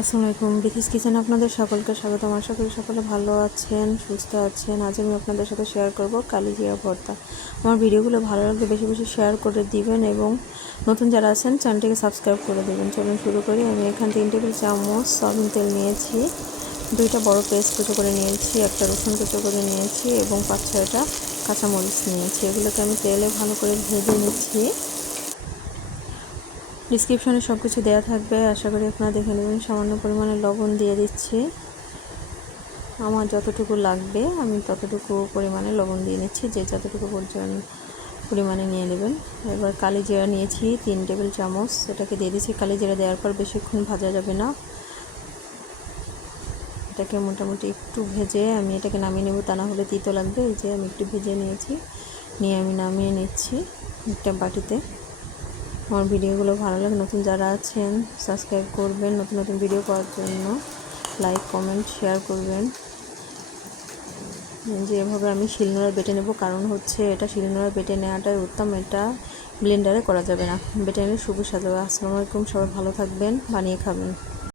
আসসালামু আলাইকুম বিথিস কিচেন আপনাদের সকলকে স্বাগত আশা করি সকলে ভালো আছেন, সুস্থ আছেন। আজ আমি আপনাদের সাথে শেয়ার করব কালিজিরা ভর্তা। আমার ভিডিওগুলো ভালো লাগলে বেশি বেশি শেয়ার করে দিবেন এবং নতুন যারা আছেন চ্যানেলটিকে সাবস্ক্রাইব করে দেবেন। চলুন শুরু করি। আমি এখান তিন টেবিল চামচ সয়াবিন তেল নিয়েছি। দুইটা বড় পেস্ট কুচো করে নিয়েছি, একটা রসুন কুচো করে নিয়েছি এবং পাঁচ ছয়টা কাঁচামরিচ নিয়েছি। এগুলোকে আমি তেলে ভালো করে ভেজে নিচ্ছি। ডিসক্রিপশনে সব কিছু দেওয়া থাকবে। আশা করি আপনারা দেখে নেবেন। সামান্য পরিমাণে লবণ দিয়ে দিচ্ছি। আমার যতটুকু লাগবে, আমি ততটুকু পরিমাণে লবণ দিয়ে নিচ্ছি। যে যতটুকু পর্যন্ত পরিমাণে নিয়ে নেবেন। এবার কালি জিরা নিয়েছি, তিন টেবিল চামচ। এটাকে দিয়ে দিচ্ছি। কালি জিরা দেওয়ার পর বেশিক্ষণ ভাজা যাবে না। এটাকে মোটামুটি একটু ভেজে আমি এটাকে নামিয়ে নেব। তা না হলে তিতো লাগবে। এই যে আমি একটু ভেজে নিয়েছি। নিয়ে আমি নামিয়ে নিচ্ছি একটা বাটিতে। আমার ভিডিওগুলো ভালো লাগে নতুন যারা আছেন সাবস্ক্রাইব করবেন নতুন নতুন ভিডিও পাওয়ার জন্য। লাইক কমেন্ট শেয়ার করবেন। যে এভাবে আমি শিলনোড়া বেটে নেব, কারণ হচ্ছে এটা শিলনোড়া বেটে নেওয়াটাই উত্তম, এটা ব্লেন্ডারে করা যাবে না। বেটে নিলে সাজাবে আসসালামু আলাইকুম, সবাই ভালো থাকবেন, বানিয়ে খাবেন।